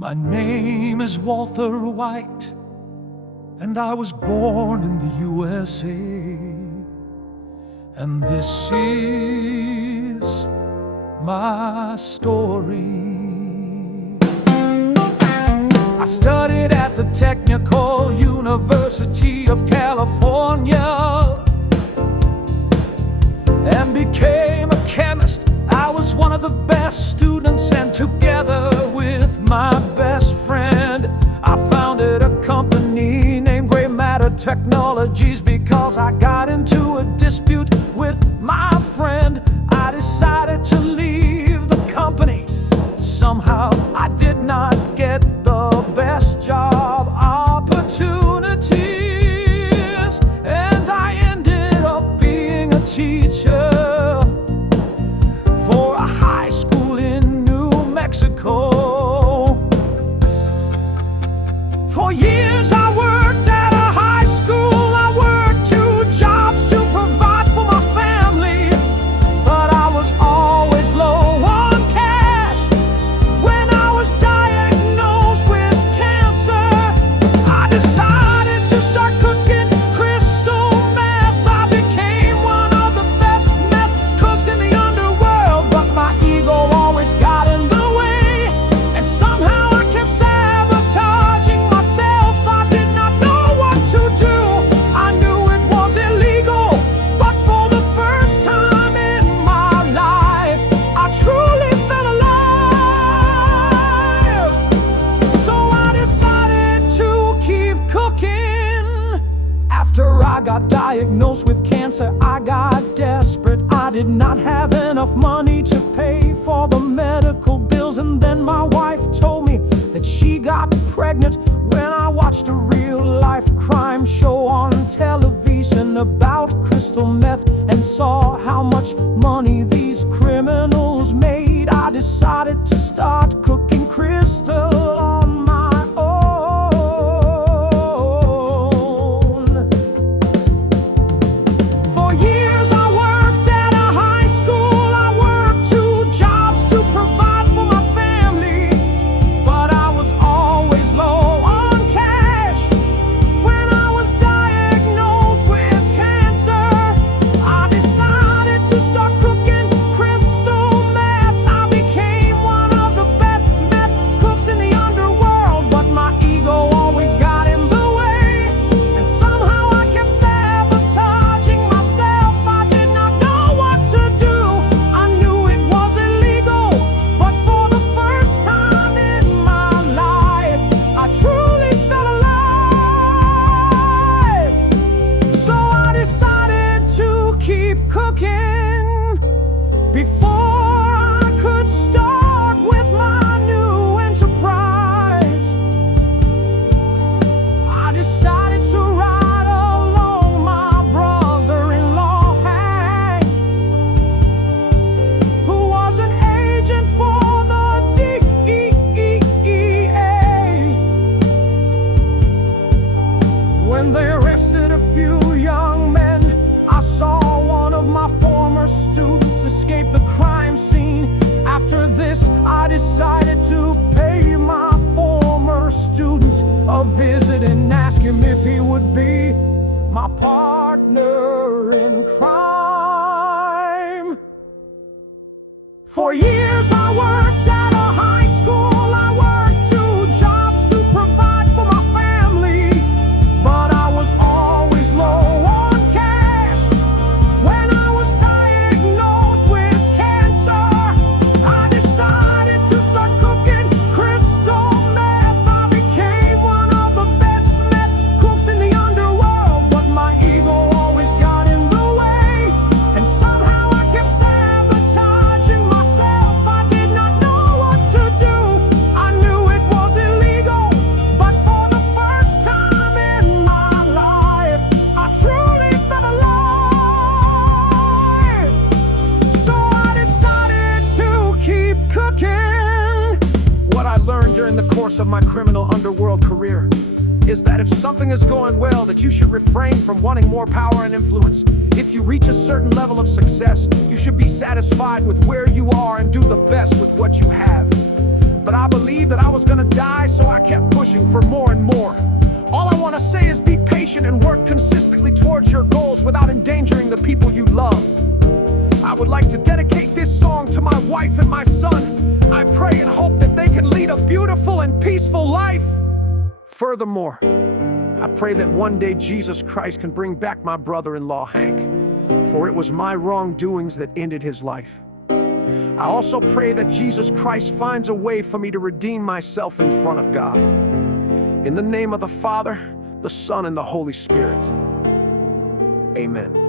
My name is Walter White, and I was born in the USA. And this is my story. I studied at the Technical University of California and became a chemist. I was one of the best students, and together with my best friend, I founded a company named Gray Matter Technologies. Because I got into a dispute with my friend, I decided to leave the company. Somehow I did not get the best job opportunities, and I ended up being a teacher for a high school in New Mexico. For years I worked at a high school. I worked 2 jobs to provide for my family, but I was always low on cash. When I was diagnosed with cancer, I decided to start cooking crystal meth. I became one of the best meth cooks in the underworld, but my ego always got in the way, and somehow I kept sabotaging myself. I did not know what to do. I knew it was illegal, but for the first time in my life, I truly felt alive. So I decided to keep cooking. After I got diagnosed with cancer, I got desperate. I did not have enough money to pay for the medical bills, and then my wife told me that she got pregnant when I watched a real-life crime show on television about crystal meth and saw how much money these criminals made. I decided to start cooking crystal on my own. For years I worked at a high school. I worked 2 jobs to provide for my family, but I was always low on cash. When I was diagnosed with cancer, I decided to start cooking crystal meth. I became one of the best meth cooks in the underworld, but my ego always got in the way, and somehow I kept sabotaging myself. I did not know what to do. I knew it was illegal, but for the first time in my life, I truly felt alive. So I decided to keep cooking. Before I could start with my new enterprise, I decided to ride along my brother-in-law Hank, who was an agent for the DEA. When they arrested a few young men, I saw one of my former students escape the crime scene. After this, I decided to pay my former student a visit and ask him if he would be my partner in crime. For years I worked at a high school. I worked 2 jobs to provide for my family, but I was always low on cash. When I was diagnosed with cancer, I decided to start cooking crystal meth. I became one of the best meth cooks in the underworld, but my ego always got in the way, and somehow I kept sabotaging myself. I did not know what to do. I knew it was illegal, but for the first time in my life, I truly felt alive. So I decided to keep cooking. What I learned during the course of my criminal underworld career is that if something is going well, that you should refrain from wanting more power and influence. If you reach a certain level of success, you should be satisfied with where you are and do the best with what you have. But I believed that I was gonna die, so I kept pushing for more and more. All I want to say is be patient and work consistently towards your goals without endangering the people you love. I would like to dedicate this song to my wife and my son. I pray and hope that they can lead a beautiful and peaceful life. Furthermore, I pray that one day Jesus Christ can bring back my brother-in-law Hank, for it was my wrongdoings that ended his life. I also pray that Jesus Christ finds a way for me to redeem myself in front of God. In the name of the Father, the Son, and the Holy Spirit. Amen.